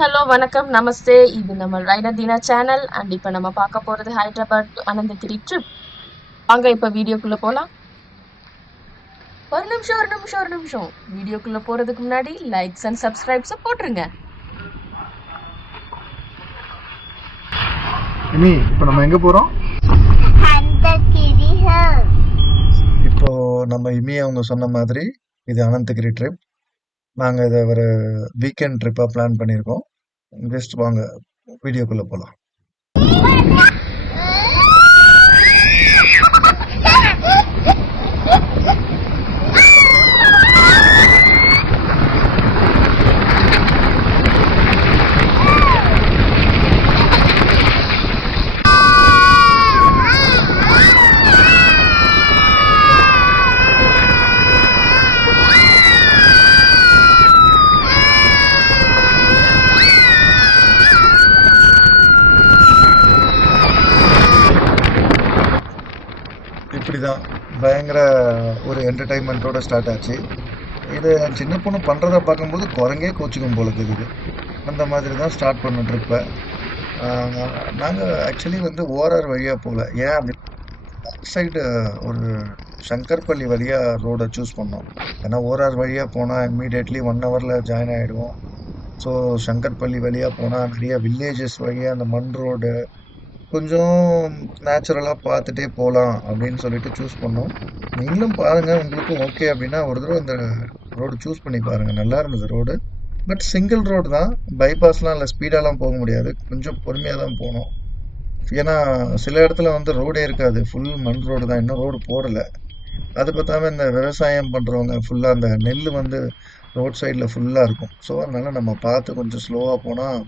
Hello, வணக்கம், நமஸ்தே. இது நம்ம ரைடர் தீனா சேனல். அண்ட் இப்போ நம்ம பார்க்க போறது ஹைதராபாத் to அனந்தகிரி ட்ரிப். வாங்க இப்போ வீடியோக்குள்ள போலாம். ஒரு நிமிஷம். வீடியோக்குள்ள போறதுக்கு முன்னாடி லைக்ஸ் அண்ட் சப்ஸ்கிரைப்ஸ் போட்டுருங்க. இனி இப்போ நம்ம எங்கே போகிறோம்? இப்போ நம்ம இமி அவங்க சொன்ன மாதிரி இது அனந்தகிரி ட்ரிப். நாங்கள் இதை ஒரு வீக்கெண்ட் ட்ரிப்பாக பிளான் பண்ணியிருக்கோம். ஜஸ்ட் வாங்க வீடியோக்குள்ளே போகலாம். இப்படி தான் பயங்கர ஒரு என்டர்டைன்மெண்ட்டோட ஸ்டார்ட் ஆச்சு. இது சின்ன பொண்ணு பண்ணுறத பார்க்கும்போது குரங்கே கோச்சிக்கும் போல தெரியுது. அந்த மாதிரி தான் ஸ்டார்ட் பண்ண ட்ரிப்பை. நாங்கள் ஆக்சுவலி வந்து ஓஆர்ஆர் வழியாக போகல. ஏன் அப்படி சைடு ஒரு சங்கர்பள்ளி வழியாக ரோடை சூஸ் பண்ணோம். ஏன்னா ஓஆர்ஆர் வழியாக போனால் இம்மீடியட்லி 1 ஹவரில் ஜாயின் ஆகிடுவோம். ஸோ சங்கர்பள்ளி வழியாக போனால் நிறைய வில்லேஜஸ் வழியாக அந்த மண் ரோடு கொஞ்சம் நேச்சுரலாக பார்த்துட்டே போகலாம் அப்படின்னு சொல்லிட்டு சூஸ் பண்ணோம். நீங்களும் பாருங்கள், உங்களுக்கும் ஓகே அப்படின்னா ஒரு தடவை அந்த ரோடு சூஸ் பண்ணி பாருங்கள். நல்லா இருந்தது ரோடு. பட் சிங்கிள் ரோடு தான், பைபாஸ்லாம் இல்லை, ஸ்பீடாலாம் போக முடியாது, கொஞ்சம் பொறுமையாக தான் போகணும். ஏன்னா சில இடத்துல வந்து ரோடே இருக்காது, ஃபுல் மண் ரோடு தான், இன்னும் ரோடு போடலை. அது பார்த்தாம இந்த விவசாயம் பண்ணுறவங்க ஃபுல்லாக அந்த நெல் வந்து ரோட் சைடில் ஃபுல்லாக இருக்கும். ஸோ அதனால் நம்ம பார்த்து கொஞ்சம் ஸ்லோவாக போனால்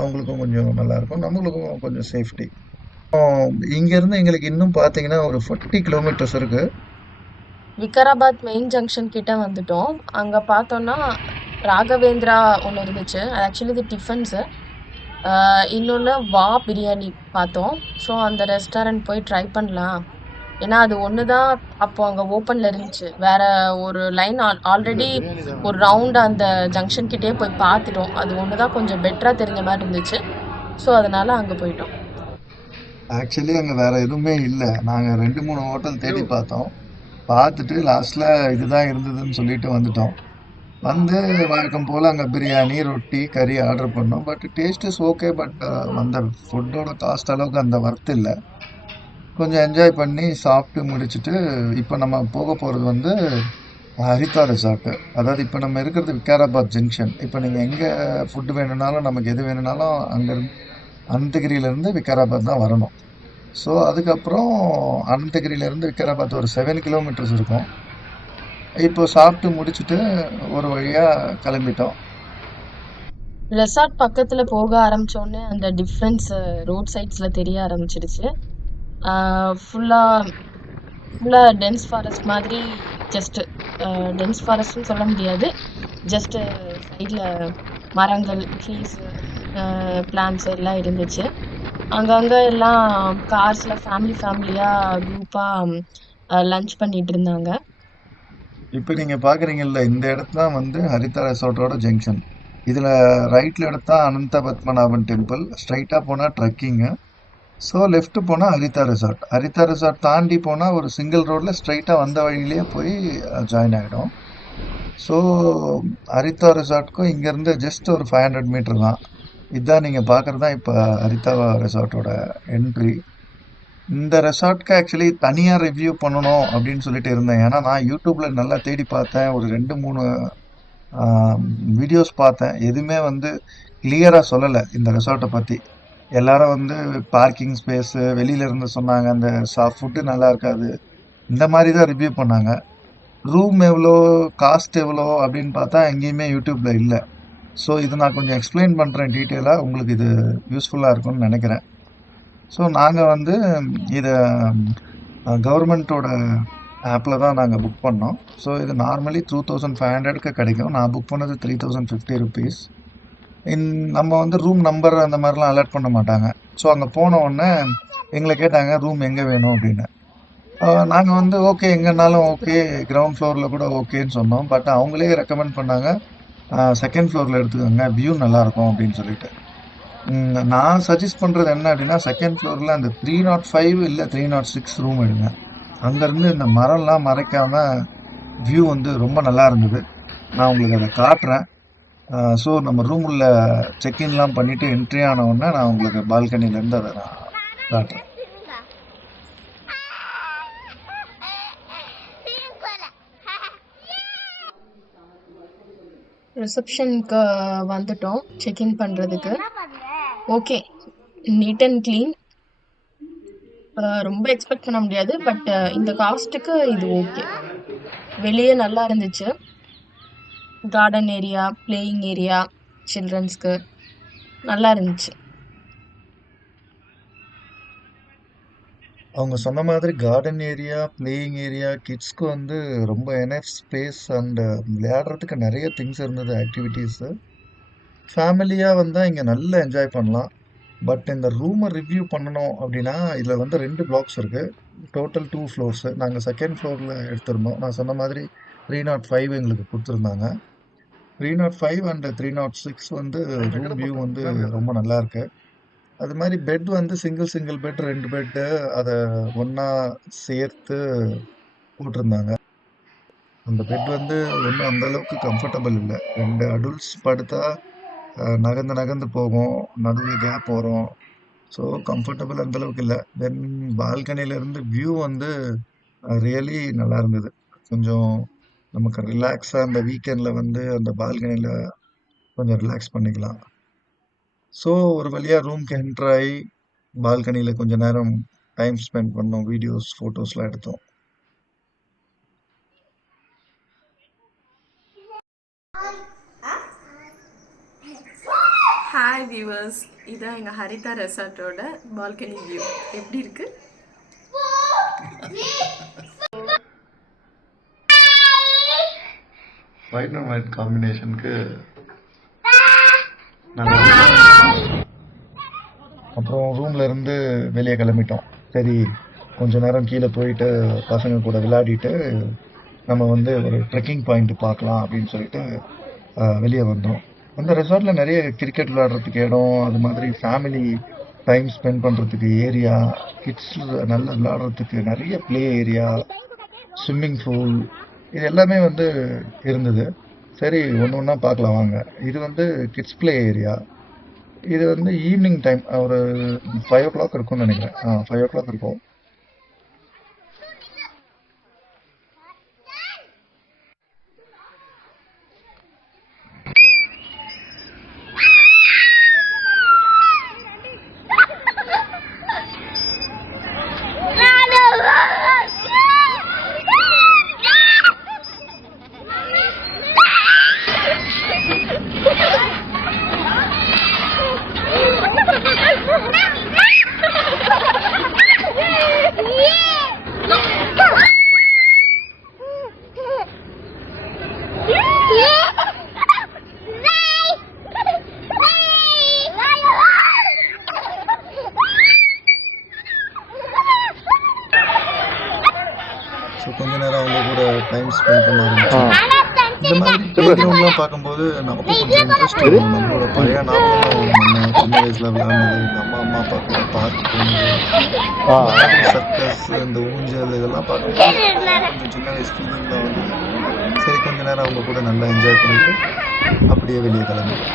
அவங்களுக்கும் கொஞ்சம் நல்லாயிருக்கும், நம்மளுக்கும் கொஞ்சம் சேஃப்டி. இங்கேருந்து எங்களுக்கு இன்னும் பார்த்தீங்கன்னா ஒரு 40 கிலோமீட்டர்ஸ் இருக்குது. விகாராபாத் மெயின் ஜங்ஷன் கிட்ட வந்துட்டோம். அங்கே பார்த்தோன்னா ராகவேந்திரா ஒன்று இருந்துச்சு. அது ஆக்சுவலி இது டிஃபன்ஸு. இன்னொன்று வா பிரியாணி பார்த்தோம். ஸோ அந்த ரெஸ்டாரண்ட் போய் ட்ரை பண்ணலாம். ஏன்னா அது ஒன்று தான் அப்போ அங்கே ஓப்பனில் இருந்துச்சு. வேற ஒரு லைன் ஆல்ரெடி ஒரு ரவுண்டு அந்த ஜங்ஷன் கிட்டே போய் பார்த்துட்டோம். அது ஒன்று தான் கொஞ்சம் பெட்டராக தெரிஞ்ச மாதிரி இருந்துச்சு. ஸோ அதனால அங்கே போயிட்டோம். ஆக்சுவலி அங்கே வேற எதுவுமே இல்லை. நாங்கள் 2-3 ஹோட்டல் தேடி பார்த்தோம். பார்த்துட்டு லாஸ்ட்டில் இதுதான் இருந்ததுன்னு சொல்லிட்டு வந்துட்டோம். வந்து வழக்கம் போல் அங்கே பிரியாணி, ரொட்டி, கறி ஆர்டர் பண்ணோம். But taste is okay. But அந்த ஃபுட்டோட காஸ்ட் அளவுக்கு அந்த ஒர்த் இல்லை. கொஞ்சம் என்ஜாய் பண்ணி சாப்பிட்டு முடிச்சுட்டு இப்போ நம்ம போக போகிறது வந்து ஹரிதா ரெசார்ட்டு. அதாவது இப்போ நம்ம இருக்கிறது விகாராபாத் ஜங்ஷன். இப்போ நீங்கள் எங்கே ஃபுட்டு வேணும்னாலும், நமக்கு எது வேணும்னாலும் அங்கேருந்து அனந்தகிரியிலேருந்து விகாராபாத் தான் வரணும். ஸோ அதுக்கப்புறம் அனந்தகிரியிலேருந்து விகாராபாத் ஒரு 7 கிலோமீட்டர்ஸ் இருக்கும். இப்போ சாப்பிட்டு முடிச்சுட்டு ஒரு வழியாக கிளம்பிட்டோம். ரெசார்ட் பக்கத்தில் போக ஆரம்பித்தோடனே அந்த டிஃப்ரென்ஸ் ரோட் சைட்ஸில் தெரிய ஆரம்பிச்சிடுச்சு. ஃபுல்லாக டென்ஸ் ஃபாரஸ்ட் மாதிரி. ஜஸ்ட்டு டென்ஸ் ஃபாரஸ்ட்னு சொல்ல முடியாது, ஜஸ்ட்டு சைடில் மரங்கள், ட்ரீஸு, பிளான்ஸ் எல்லாம் இருந்துச்சு. அங்கங்கே எல்லாம் கார்ஸில் ஃபேமிலியாக குரூப்பாக லன்ச் பண்ணிட்டு இருந்தாங்க. இப்போ நீங்கள் பார்க்குறீங்கல்ல, இந்த இடத்துல வந்து ஹரிதா ரெசார்ட்டோட ஜங்ஷன். இதில் ரைட்டில் எடுத்தா அனந்த பத்மநாபன் டெம்பிள், ஸ்ட்ரைட்டாக போனால் ட்ரக்கிங்கு. ஸோ லெஃப்ட் போனால் ஹரிதா ரெசார்ட். ஹரிதா ரெசார்ட் தாண்டி போனால் ஒரு சிங்கிள் ரோடில் ஸ்ட்ரைட்டாக வந்த வழியிலேயே போய் ஜாயின் ஆகிடும். ஸோ ஹரிதா ரெசார்ட்டுக்கும் இங்கேருந்து ஜஸ்ட் ஒரு 500 மீட்டர் தான். இதுதான் நீங்கள் பார்க்குறது தான் இப்போ ஹரிதா ரெசார்ட்டோட என்ட்ரி. இந்த ரெசார்ட்க்கு ஆக்சுவலி தனியாக ரிவ்யூ பண்ணணும் அப்படின்னு சொல்லிட்டு இருந்தேன். ஏன்னா நான் யூடியூப்பில் நல்லா தேடி பார்த்தேன், ஒரு 2-3 வீடியோஸ் பார்த்தேன். எதுவுமே வந்து கிளியராக சொல்லலை இந்த ரெசார்ட்டை பற்றி. எல்லாரும் வந்து பார்க்கிங் ஸ்பேஸு வெளியிலேருந்து சொன்னாங்க, அந்த ஃபுட்டு நல்லா இருக்காது, இந்த மாதிரி தான் ரிவ்யூ பண்ணாங்க. ரூம் எவ்வளோ, காஸ்ட் எவ்வளோ அப்படின்னு பார்த்தா எங்கேயுமே யூடியூப்பில் இல்லை. ஸோ இது நான் கொஞ்சம் எக்ஸ்பிளைன் பண்ணுறேன் டீட்டெயிலாக, உங்களுக்கு இது யூஸ்ஃபுல்லாக இருக்கும்னு நினைக்கிறேன். ஸோ நாங்கள் வந்து இதை கவர்மெண்ட்டோட ஆப்பில் தான் நாங்கள் புக் பண்ணோம். ஸோ இது நார்மலி 2500க்கு கிடைக்கும். நான் புக் பண்ணது 3050 ருபீஸ். நம்ம வந்து ரூம் நம்பர் அந்த மாதிரிலாம் அலர்ட் பண்ண மாட்டாங்க. ஸோ அங்கே போன உடனே எங்களை கேட்டாங்க ரூம் எங்கே வேணும் அப்படின்னு. நாங்கள் வந்து ஓகே, எங்கேனாலும் ஓகே, கிரவுண்ட் ஃப்ளோரில் கூட ஓகேன்னு சொன்னோம். பட் அவங்களே ரெக்கமெண்ட் பண்ணாங்க செகண்ட் ஃப்ளோரில் எடுத்துக்கோங்க, வியூ நல்லாயிருக்கும் அப்படின்னு சொல்லிட்டு. நான் சஜஸ்ட் பண்ணுறது என்ன அப்படின்னா, செகண்ட் ஃப்ளோரில் அந்த 305 இல்லை 306 ரூம் எடுங்க. அங்கேருந்து இந்த மரம்லாம் மறைக்காம வியூ வந்து ரொம்ப நல்லா இருந்தது. நான் உங்களுக்கு அதை காட்டுறேன். ஸோ நம்ம ரூம் உள்ள செக்இன்லாம் பண்ணிவிட்டு என்ட்ரி ஆன உடனே நான் உங்களுக்கு பால்கனிலேருந்து அதை நான் காட்டுறேன். ரிசப்ஷனுக்கு வந்துட்டோம் செக்இன் பண்ணுறதுக்கு. Okay, neat and clean. ரொம்ப எக்ஸ்பெக்ட் பண்ண முடியாது, பட் இந்த காஸ்ட்டுக்கு இது ஓகே. வெளியே நல்லா இருந்துச்சு. கார்டன் ஏரியா, பிளேயிங் ஏரியா, சில்ட்ரன்ஸ்க்கு நல்லா இருந்துச்சு. அவங்க சொன்ன மாதிரி கார்டன் ஏரியா, பிளேயிங் ஏரியா, கிட்ஸ்க்கு வந்து ரொம்ப எனஃப் ஸ்பேஸ் அண்ட் விளையாடுறதுக்கு நிறைய திங்ஸ் இருந்தது, ஆக்டிவிட்டீஸு. ஃபேமிலியாக வந்தால் இங்கே நல்லா என்ஜாய் பண்ணலாம். பட் இந்த ரூமை ரிவ்யூ பண்ணணும் அப்படின்னா இதில் வந்து 2 பிளாக்ஸ் இருக்குது. Total 2 floors. நாங்கள் செகண்ட் ஃப்ளோரில் எடுத்திருந்தோம். நான் சொன்ன மாதிரி 305 எங்களுக்கு கொடுத்துருந்தாங்க. 305 அண்ட் 306 வந்து ரூம் வியூ வந்து ரொம்ப நல்லா இருக்கு. அது மாதிரி பெட் வந்து சிங்கிள் பெட் 2 பெட்டு அதை ஒன்றா சேர்த்து போட்டிருந்தாங்க. அந்த பெட் வந்து ஒன்றும் அந்த அளவுக்கு கம்ஃபர்டபுள் இல்லை. 2 அடல்ட்ஸ் படுத்தா நகர்ந்து போகும், நடுவில் கேப் வரும். ஸோ கம்ஃபர்டபுள் அந்தளவுக்கு இல்லை. தென் பால்கனிலேருந்து வியூ வந்து ரியலி நல்லா இருந்தது. கொஞ்சம் நமக்கு ரிலாக்ஸாக அந்த வீக்கெண்டில் வந்து அந்த பால்கனியில் கொஞ்சம் ரிலாக்ஸ் பண்ணிக்கலாம். ஸோ ஒரு வழியாக ரூம்க்கு என்டர் ஆகி பால்கனியில் கொஞ்சம் நேரம் டைம் ஸ்பெண்ட் பண்ணோம், வீடியோஸ் ஃபோட்டோஸ்லாம் எடுத்தோம். ஹாய் வியூவர்ஸ், இதான் எங்கள் ஹரிதா ரெசார்ட்டோட பால்கனி வியூ. எப்படி இருக்கு? ஒயிட் அண்ட் ஒயிட் காம்பினேஷனுக்கு நல்லா. அப்புறம் ரூம்ல இருந்து வெளியே கிளம்பிட்டோம். சரி, கொஞ்ச நேரம் கீழே போயிட்டு பசங்க கூட விளையாடிட்டு நம்ம வந்து ஒரு ட்ரெக்கிங் பாயிண்ட் பார்க்கலாம் அப்படின்னு சொல்லிட்டு வெளியே வந்தோம். அந்த ரெசார்ட்டில் நிறைய கிரிக்கெட் விளையாடுறதுக்கு இடம், அது மாதிரி ஃபேமிலி டைம் ஸ்பெண்ட் பண்ணுறதுக்கு ஏரியா, கிட்ஸ் நல்லா விளையாடுறதுக்கு நிறைய ப்ளே ஏரியா, ஸ்விம்மிங் பூல், இது எல்லாமே வந்து இருந்தது. சரி, ஒன்று ஒன்றா பார்க்கலாம் வாங்க. இது வந்து கிட்ஸ் ப்ளே ஏரியா. இது வந்து ஈவினிங் டைம் ஒரு 5 o'clock இருக்கும்னு நினைக்கிறேன். 5 o'clock இருக்கும். ஸோ கொஞ்ச நேரம் அவங்க கூட டைம் ஸ்பெண்ட் பண்ண ஆரம்பிச்சோம். இந்த மாதிரி ப்ளே கிரவுண்ட்லாம் பார்க்கும்போது நமக்கும் கொஞ்சம் இன்ட்ரெஸ்ட் வரும். நம்மளோட பழைய ஞாபகம்லாம் வரும். நம்ம சின்ன வயசில் விளையாடுனது, நம்ம அம்மா அப்பா கூட பார்க் போனது, சர்க்கஸ், இந்த ஊஞ்சல், இதெல்லாம் பார்க்கும்போது கொஞ்சம் சின்ன வயசு ஃபீலிங்லாம் வந்து சரி கொஞ்ச நேரம் அவங்க கூட நல்லா என்ஜாய் பண்ணிட்டு அப்படியே வெளியே கிளம்பிட்டோம்.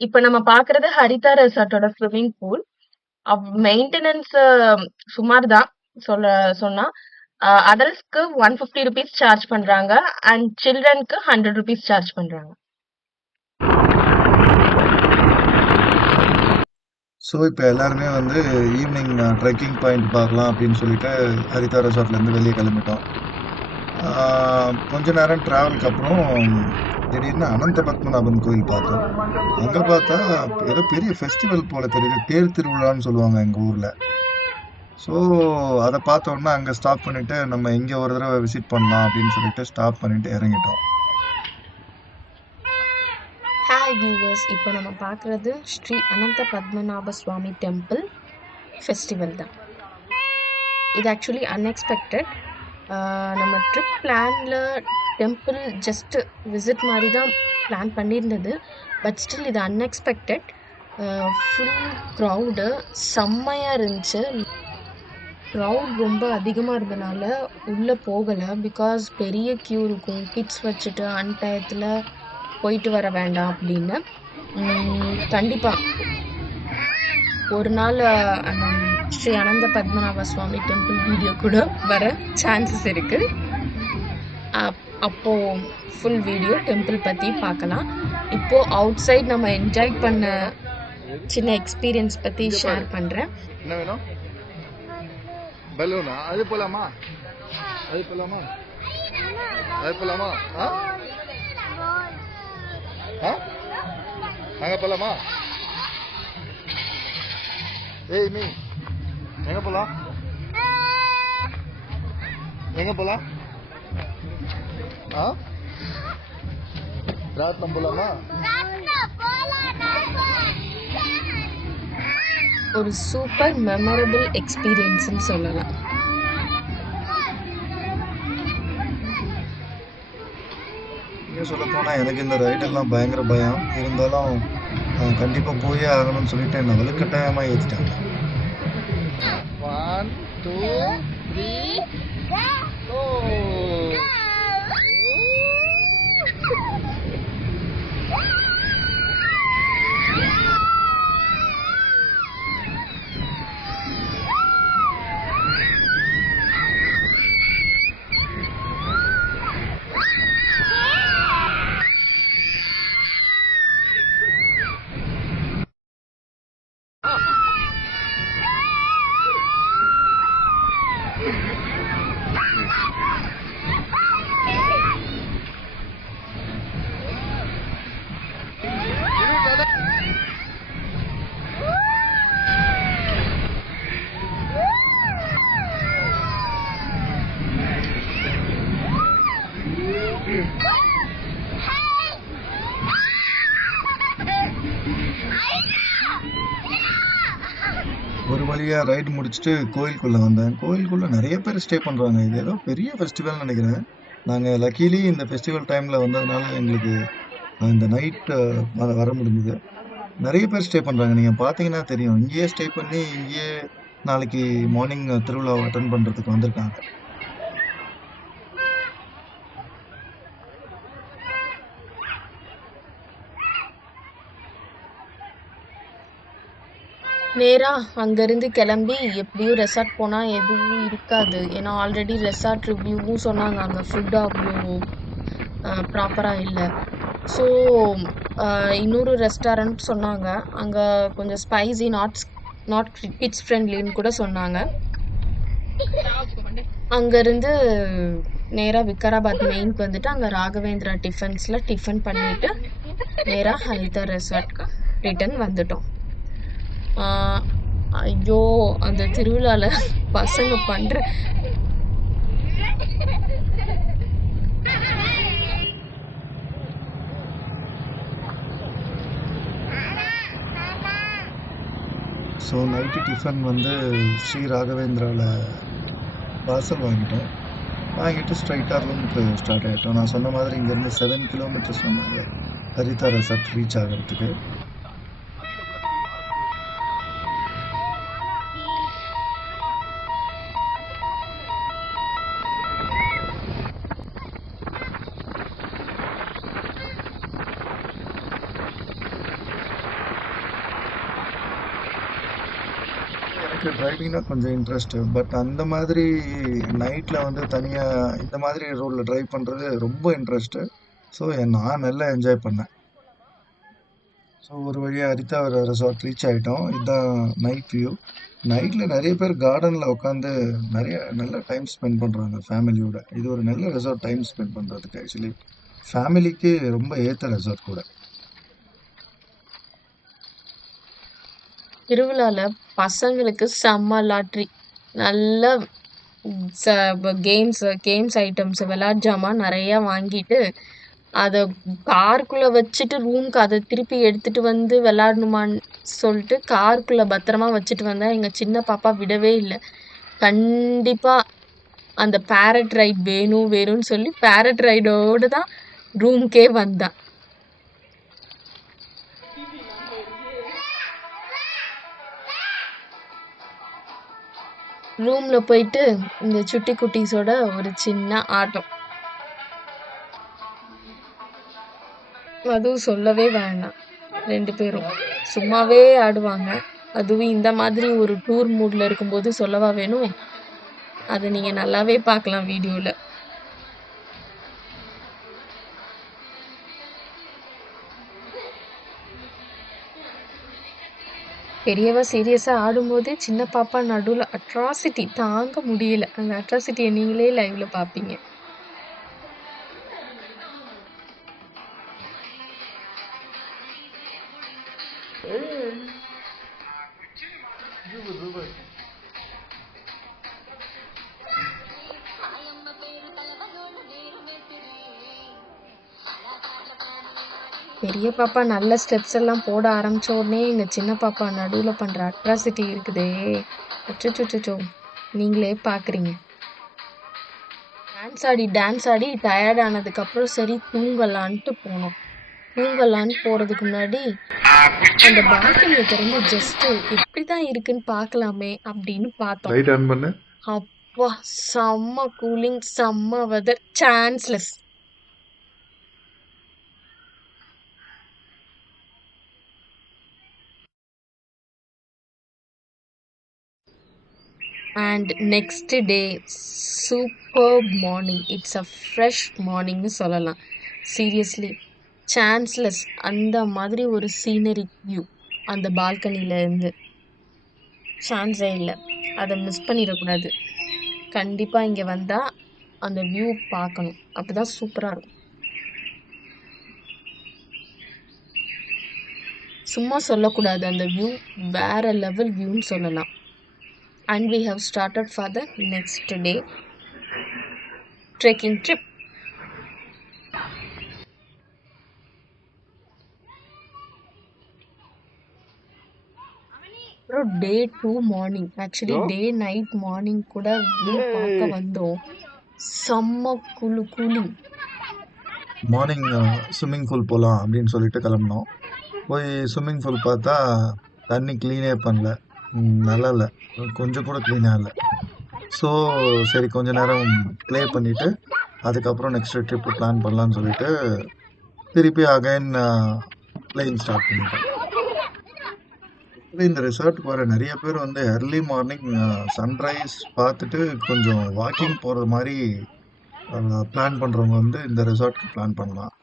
இப்போ நம்ம பார்க்கறது ஹரிதா ரெசார்ட்டோட ஸ்விம்மிங் பூல். மெயின்டெனன்ஸ் சுமார் தான் சொன்னா. அதர்ஸ்க்கு 150 rupees சார்ஜ் பண்றாங்க அண்ட் சில்ட்ரனுக்கு 100 rupees சார்ஜ் பண்றாங்க. ஸோ இப்போ எல்லாருமே வந்து ஈவினிங் ட்ரெக்கிங் பாயிண்ட் பார்க்கலாம் அப்படின்னு சொல்லிட்டு ஹரிதா ரெசார்ட்லேருந்து வெளியே கிளம்பிட்டோம். கொஞ்ச நேரம் ட்ராவலுக்கு அப்புறம் திடீர்னு அனந்த பத்மநாபன் கோயில் பார்த்தோம். அங்கே பார்த்தா ஏதோ பெரிய ஃபெஸ்டிவல் போல தெரியுது, தேர் திருவிழான்னு சொல்லுவாங்க எங்கள் ஊரில். ஸோ அதை பார்த்தோன்னா அங்கே ஸ்டாப் பண்ணிவிட்டு நம்ம இங்கே ஒரு தடவை விசிட் பண்ணலாம் அப்படின்னு சொல்லிட்டு ஸ்டாப் பண்ணிவிட்டு இறங்கிட்டோம். ஹாய் வியூவர்ஸ், இப்போ நம்ம பார்க்குறது ஸ்ரீ அனந்த பத்மநாப சுவாமி டெம்பிள் ஃபெஸ்டிவல் தான். இது ஆக்சுவலி அன்எக்ஸ்பெக்டட். நம்ம ட்ரிப் பிளானில் டெம்பிள் ஜஸ்ட்டு விசிட் மாதிரி தான் பிளான் பண்ணியிருந்தது. பட் ஸ்டில் இது அன்எக்ஸ்பெக்டட். ஃபுல் க்ரௌடு செம்மையாக இருந்துச்சு. க்ரௌட் ரொம்ப அதிகமாக இருந்தனால உள்ளே போகலை. பிகாஸ் பெரிய க்யூ இருக்கும், கிட்ஸ் வச்சுட்டு அன்டயத்தில் போயிட்டு வர வேண்டாம் அப்படின்னு. கண்டிப்பாக ஒரு நாள் அந்த ஸ்ரீ அனந்த பத்மநாப சுவாமி டெம்பிள் வீடியோ கூட வர சான்சஸ் இருக்குது. அப்போது ஃபுல் வீடியோ டெம்பிள் பற்றி பார்க்கலாம். இப்போது அவுட் சைட் நம்ம என்ஜாய் பண்ண சின்ன எக்ஸ்பீரியன்ஸ் பற்றி ஷேர் பண்ணுறேன். என்ன வேணும்? பலூனா? அது போலாமா? அது போலாமா? அது போலாமா? அங்க போலாமா? ஏய் மீ, எங்க போலாம்? எங்க போலாம்? ராட்னம் போலாமா? ஒரு சூப்பர் மெமரபிள் எக்ஸ்பீரியன்ஸ்னு சொல்லலாம். சொல்ல போனால் எனக்கு இந்த ரைடெல்லாம் பயங்கர பயம். இருந்தாலும் கண்டிப்பாக போயே ஆகணும்னு சொல்லிட்டு என்ன வலுக்கட்டாயமாக ஏற்றிட்டாங்க. 1 2 3 go. ஒரு வழியாக ரைடு முடிச்சுட்டு கோயிலுக்குள்ளே வந்தேன். கோயிலுக்குள்ளே நிறைய பேர் ஸ்டே பண்ணுறாங்க. இது ஏதோ பெரிய ஃபெஸ்டிவல்னு நினைக்கிறேன். நாங்கள் லக்கீலி இந்த ஃபெஸ்டிவல் டைமில் வந்ததுனால எங்களுக்கு இந்த நைட்டு வர முடிஞ்சுது. நிறைய பேர் ஸ்டே பண்ணுறாங்க. நீங்கள் பார்த்தீங்கன்னா தெரியும். இங்கேயே ஸ்டே பண்ணி இங்கேயே நாளைக்கு மார்னிங் திருவிழாவை அட்டன் பண்ணுறதுக்கு வந்திருக்காங்க. நேராக அங்கேருந்து கிளம்பி எப்படியும் ரெசார்ட் போனால் எதுவும் இருக்காது. ஏன்னா ஆல்ரெடி ரெசார்ட் ரிவ்யூவும் சொன்னாங்க அங்கே ஃபுட்டு அவ்வளோ ப்ராப்பராக இல்லை. ஸோ இன்னொரு ரெஸ்டாரண்ட் சொன்னாங்க, அங்கே கொஞ்சம் ஸ்பைசி, நாட் கிட்ஸ் ஃப்ரெண்ட்லின்னு கூட சொன்னாங்க. அங்கேருந்து நேராக விகாராபாத் மெயினுக்கு வந்துட்டு அங்கே ராகவேந்திரா டிஃபன்ஸில் டிஃபன் பண்ணிவிட்டு நேராக ஹரிதா ரெசார்ட்க்கு ரிட்டன் வந்துட்டோம். ஐயோ, அந்த திருவிழாவில் பசங்க பண்ணுற ஸோ நைட்டு டிஃபன் வந்து ஸ்ரீ ராகவேந்திராவில் பார்சல் வாங்கிட்டு ஸ்ட்ரைட்டாக ரூமுக்கு ஸ்டார்ட் ஆகிட்டோம். நான் சொன்ன மாதிரி இங்கேருந்து 7 கிலோமீட்டர்ஸ் சொன்னாங்க ஹரிதா ரெசார்ட் ரீச் ஆகிறதுக்கு. எனக்கு டிரைவிங்னா கொஞ்சம் இன்ட்ரெஸ்ட்டு. பட் அந்த மாதிரி நைட்டில் வந்து தனியாக இந்த மாதிரி ரோடில் ட்ரைவ் பண்ணுறது ரொம்ப இன்ட்ரெஸ்ட்டு. ஸோ நான் நல்லா என்ஜாய் பண்ணேன். ஸோ ஒரு வழியாக ஹரிதா ரெசார்ட் ரீச் ஆகிட்டோம். இதுதான் நைட் வியூ. நைட்டில் நிறைய பேர் கார்டனில் உட்காந்து நிறைய நல்ல டைம் ஸ்பெண்ட் பண்ணுறாங்க ஃபேமிலியோட. இது ஒரு நல்ல ரெசார்ட் டைம் ஸ்பெண்ட் பண்ணுறதுக்கு. ஆக்சுவலி ஃபேமிலிக்கு ரொம்ப ஏற்ற ரெசார்ட் கூட. திருவிழாவில் பசங்களுக்கு செம்ம லாட்ரி. நல்ல கேம்ஸ் ஐட்டம்ஸ் விளையாட்டு ஜாமான் நிறையா வாங்கிட்டு அதை காருக்குள்ளே வச்சுட்டு ரூமுக்கு அதை திருப்பி எடுத்துகிட்டு வந்து விளாடணுமான்னு சொல்லிட்டு காருக்குள்ளே பத்திரமா வச்சுட்டு வந்தேன். எங்கள் சின்ன பாப்பா விடவே இல்லை. கண்டிப்பா அந்த பேரட் ரைட் வேணும் வேணும்னு சொல்லி பேரட் ரைடோடு தான் ரூம்க்கே வந்தா. ரூம்ல போயிட்டு இந்த சுட்டி குட்டீஸோட ஒரு சின்ன ஆட்டம். அதுவும் சொல்லவே வேண்டாம். 2 பேரும் சும்மாவே ஆடுவாங்க. அதுவும் இந்த மாதிரி ஒரு டூர் மூட்ல இருக்கும்போது சொல்லவா வேணும்? அத நீங்க நல்லாவே பார்க்கலாம் வீடியோல. பெரியவ சீரியஸா ஆடும்போது சின்ன பாப்பா நடுவுல அட்ராசிட்டி தாங்க முடியல. அந்த அட்ராசிட்டிய நீங்களே லைவ்ல பார்ப்பீங்க. பெரிய பாப்பா நல்ல ஸ்டெப்ஸ் எல்லாம் போட ஆரம்பிச்ச உடனே இந்த சின்ன பாப்பா நடுவுல பண்ற அட்ராசிட்டி இருக்குதே, அச்சச்சோ! நீங்களே பாக்குறீங்க. டான்ஸ் ஆடி டயர்ட் ஆனதுக்கு அப்புறம் சரி தூங்கலான்ட்டு போனோம். தூங்கலான்னு போறதுக்கு முன்னாடி அந்த பால்கனியை திறந்து ஜஸ்ட் எப்படிதான் இருக்குன்னு பார்க்கலாமே அப்படின்னு பார்த்தோம். லைட் ஆன் பண்ணு. அப்பா செம்ம கூலிங், செம்ம weather, chanceless. And next day super morning. It's a fresh மார்னிங்னு சொல்லலாம். Seriously chanceless. அந்த மாதிரி ஒரு சீனரி வியூ அந்த பால்கனில இருந்து சான்ஸே இல்லை. அதை மிஸ் பண்ணிடக்கூடாது. கண்டிப்பா இங்க வந்தா அந்த வியூ பார்க்கணும். அப்பதான் சூப்பரா இருக்கும். சும்மா சொல்லக்கூடாது, அந்த வியூ வேற லெவல் வியூன்னு சொல்லலாம். And we have started for the next day trekking trip. அப்புறம் டே 2 morning, actually day night morning கூட வியூ பார்க்க வந்தோம். செம்ம கூலிங். மார்னிங் ஸ்விம்மிங் பூல் போகலாம் அப்படின்னு சொல்லிட்டு கிளம்பினோம். போய் ஸ்விம்மிங் பூல் பார்த்தா தண்ணி க்ளீனே பண்ணல, நல்லா இல்லை, கொஞ்சம் கூட க்ளீனாக இல்லை. ஸோ சரி கொஞ்ச நேரம் ப்ளே பண்ணிவிட்டு அதுக்கப்புறம் நெக்ஸ்ட் ட்ரிப்பு பிளான் பண்ணலான்னு சொல்லிட்டு திருப்பி அகைன் பிளேயிங் ஸ்டார்ட் பண்ணிட்டோம். இந்த ரிசார்ட்டுக்கு வர நிறைய பேர் வந்து early மார்னிங் சன்ரைஸ் பார்த்துட்டு கொஞ்சம் வாக்கிங் போகிறது மாதிரி பிளான் பண்ணுறவங்க வந்து இந்த ரிசார்ட்க்கு பிளான் பண்ணலாம்.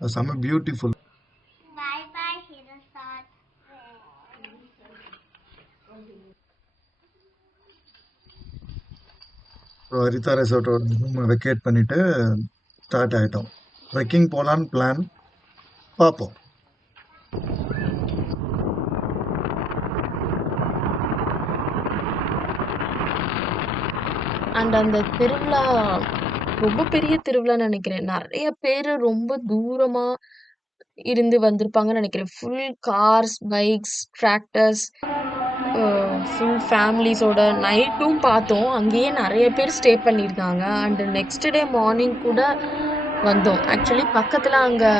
அது செம்ம பியூட்டிஃபுல். ஹரிதா ரெசார்ட்டோட ரூமை வெக்கேட் பண்ணிட்டு ஸ்டார்ட் ஆகிட்டோம். ட்ரெக்கிங் போகலான்னு பிளான் பார்ப்போம். அண்ட் அந்த திருவிழா ரொம்ப பெரிய திருவிழான்னு நினைக்கிறேன். நிறைய பேர் ரொம்ப தூரமா இருந்து வந்திருப்பாங்கன்னு நினைக்கிறேன். Full cars, bikes, tractors, full ஃபேமிலிஸோட நைட்டும் பார்த்தோம். அங்கேயே நிறைய பேர் ஸ்டே பண்ணியிருந்தாங்க. அண்ட் நெக்ஸ்ட் டே மார்னிங் கூட வந்தோம். ஆக்சுவலி பக்கத்தில் அங்கே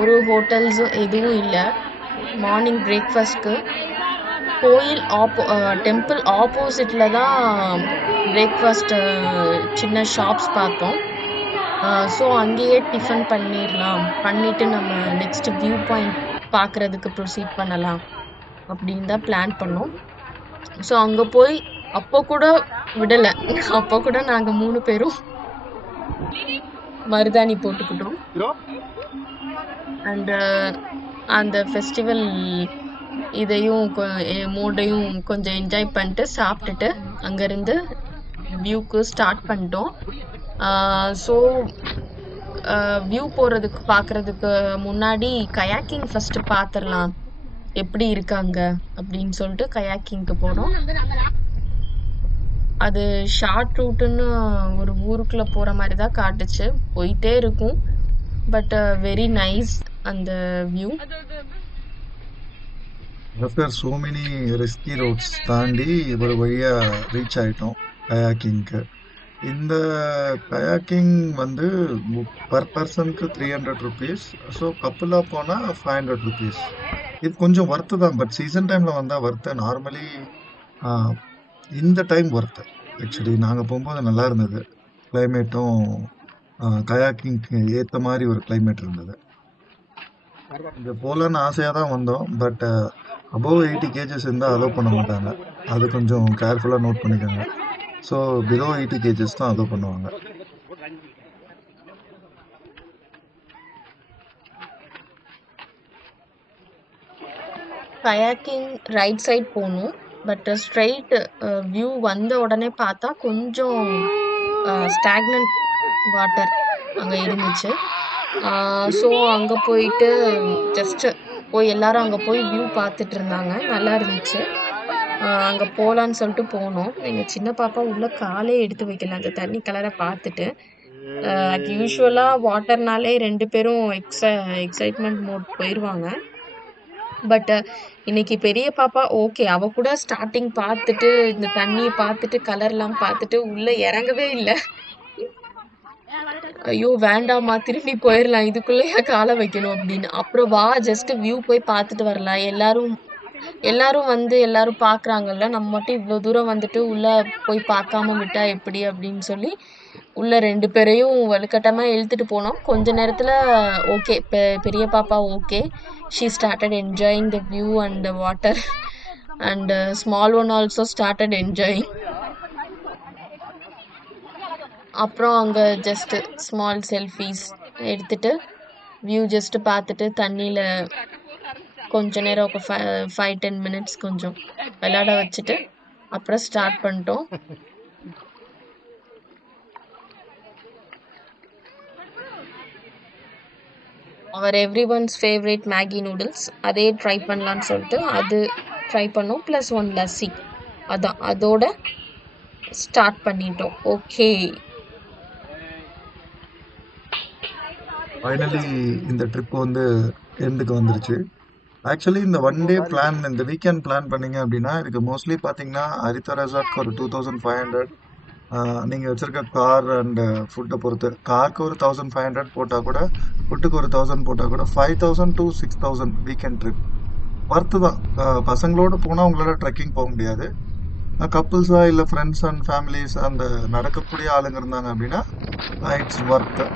ஒரு ஹோட்டல்ஸும் எதுவும் இல்லை. மார்னிங் பிரேக்ஃபாஸ்ட்க்கு கோயில் டெம்பிள் ஆப்போசிட்டில் தான் பிரேக்ஃபாஸ்ட்டு சின்ன ஷாப்ஸ் பார்த்தோம். ஸோ அங்கேயே டிஃபன் பண்ணிவிட்டு நம்ம நெக்ஸ்ட் வியூ பாயிண்ட் பார்க்குறதுக்கு ப்ரொசீட் பண்ணலாம் அப்படின்னு தான் பிளான் பண்ணோம். ஸோ அங்கே போய் அப்போ கூட விடலை. அப்போ கூட நாங்கள் 3 பேரும் மருதாணி போட்டுக்கிட்டோம். அண்டு அந்த ஃபெஸ்டிவல் இதையும் மூடையும் கொஞ்சம் என்ஜாய் பண்ணிட்டு சாப்பிட்டுட்டு அங்கேருந்து வியூக்கு ஸ்டார்ட் பண்ணிட்டோம். ஸோ வியூ பார்க்குறதுக்கு முன்னாடி கயாக்கிங் ஃபஸ்ட்டு பார்த்துடலாம் எப்படி இருக்காங்க அப்படின்னு சொல்லிட்டு கயாக்கிங்க்கு போனோம். அது ஷார்ட் ரூட்டுன்னு ஒரு ஊருக்குள்ளே போகிற மாதிரி தான் காட்டுச்சு. போயிட்டே இருக்கும், பட் வெரி நைஸ் அந்த view. After so many risky roads தாண்டி ஒரு வழியாக ரீச் ஆகிட்டோம். கயாக்கிங்க்கு. இந்த கயாக்கிங் வந்து பர் பர்சனுக்கு ₹300. ஸோ கப்புலா போனா ₹500. இது கொஞ்சம் ஒர்த்து தான். பட் சீசன் டைம்ல வந்தா ஒர்த்து. நார்மலி இந்த டைம் ஒர்த்து. ஆக்சுவலி நாங்க போம்போது நல்லா இருந்தது. கிளைமேட்டும் கயாக்கிங்க்கு ஏத்த மாரி ஒரு கிளைமேட் இருந்தது. இங்க போலான்னு ஆசையா தான் வந்தோம். பட் அபோவ் 80 கேஜஸ் இருந்தா அலோவ் பண்ண மாட்டாங்க. அது கொஞ்சம் கேர்ஃபுல்லா நோட் பண்ணிக்கோங்க. ஸோ பிலோ 80 கேஜஸ் தான் அலோவ் பண்ணுவாங்க. கயாக்கிங் ரைட் சைட் போகணும். பட் ஸ்ட்ரெயிட் வியூ வந்த உடனே பார்த்தா கொஞ்சம் ஸ்டாக்னன்ட் வாட்டர் அங்கே இருந்துச்சு. ஸோ அங்கே போயிட்டு ஜஸ்ட்டு போய் எல்லாரும் அங்கே போய் வியூ பார்த்துட்டு இருந்தாங்க. நல்லா இருந்துச்சு. அங்கே போகலான்னு சொல்லிட்டு போனோம். எங்கள் சின்ன பாப்பா உள்ள காலே எடுத்து வைக்கல அந்த தண்ணி கலரை பார்த்துட்டு. யூஸ்வலாக வாட்டர்னாலே 2 பேரும் எக்ஸைட்மெண்ட் மோட் போயிடுவாங்க. பட் இன்னைக்கு பெரிய பாப்பா ஓகே. அவ கூட ஸ்டார்ட்டிங் பார்த்துட்டு இந்த தண்ணியை பார்த்துட்டு கலர்லாம் பார்த்துட்டு உள்ள இறங்கவே இல்லை. ஐயோ வேண்டாம்மா திரும்பி போயிடலாம் இதுக்குள்ளேயே காலை வைக்கணும் அப்படின்னு. அப்புறம் வா ஜஸ்ட் வியூ போய் பார்த்துட்டு வரலாம். எல்லாரும் வந்து எல்லாரும் பார்க்குறாங்கல்ல, நம்ம மட்டும் இவ்வளோ தூரம் வந்துட்டு உள்ள போய் பார்க்காம விட்டா எப்படி அப்படின்னு சொல்லி உள்ள 2 பேரையும் வலுக்கட்டாயமா இழுத்துட்டு போனோம். கொஞ்ச நேரத்துல ஓகே. பெரிய பாப்பா okay. She started enjoying the view and the water and small one also started enjoying. அப்புறம் அங்கே ஜஸ்ட் ஸ்மால் செல்ஃபீஸ் எடுத்துட்டு வியூ ஜஸ்ட் பார்த்துட்டு தண்ணியில் கொஞ்ச நேரம் ஒரு 5-10 மினிட்ஸ் கொஞ்சம் விளையாட வச்சுட்டு அப்புறம் ஸ்டார்ட் பண்ணிட்டோம். அவர் everyone's favourite Maggi noodles அதே ட்ரை பண்ணலான்னு சொல்லிட்டு அது ட்ரை பண்ணோம். ப்ளஸ் 1 லஸ்ஸி அதான் அதோட ஸ்டார்ட் பண்ணிட்டோம். ஓகே. ஃபைனலி இந்த ட்ரிப் வந்து எண்டுக்கு வந்துருச்சு. ஆக்சுவலி இந்த ஒன் டே பிளான் இந்த வீக்கெண்ட் பிளான் பண்ணீங்க அப்படின்னா இதுக்கு மோஸ்ட்லி பார்த்தீங்கன்னா ஹரிதா ரெசார்ட்க்கு ஒரு 2500. நீங்கள் வச்சுருக்க கார் அண்ட் ஃபுட்டை பொறுத்து காருக்கு ஒரு 1500 போட்டால் கூட ஃபுட்டுக்கு ஒரு 1000 போட்டால் கூட 5000 to 6000 வீக்கெண்ட் ட்ரிப் ஒர்த்து தான். பசங்களோடு போனால் உங்களால ட்ரெக்கிங் போக முடியாது. கப்புள்ஸாக இல்லை ஃப்ரெண்ட்ஸ் அண்ட் ஃபேமிலிஸ் அந்த நடக்கக்கூடிய ஆளுங்க இருந்தாங்க அப்படின்னா இட்ஸ் ஒர்த்து.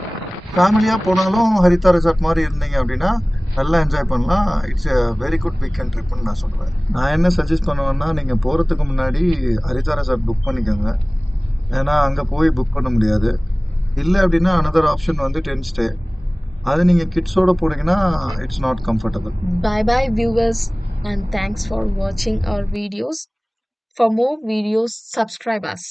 ஃபேமிலியாக போனாலும் ஹரிதா ரெசார்ட் மாதிரி இருந்தீங்க அப்படின்னா நல்லா என்ஜாய் பண்ணலாம். It's a very good weekend ட்ரிப்னு நான் சொல்லுவேன். நான் என்ன சஜஸ்ட் பண்ணுவேன்னா நீங்கள் போகிறதுக்கு முன்னாடி ஹரிதா ரெசார்ட் புக் பண்ணிக்கோங்க. ஏன்னா அங்கே போய் புக் பண்ண முடியாது. இல்லை அப்படின்னா அனதர் ஆப்ஷன் வந்து டென்ட் ஸ்டே. அது நீங்கள் கிட்ஸோட போனீங்கன்னா it's not comfortable. Bye viewers and thanks for watching our videos. For more videos subscribe us.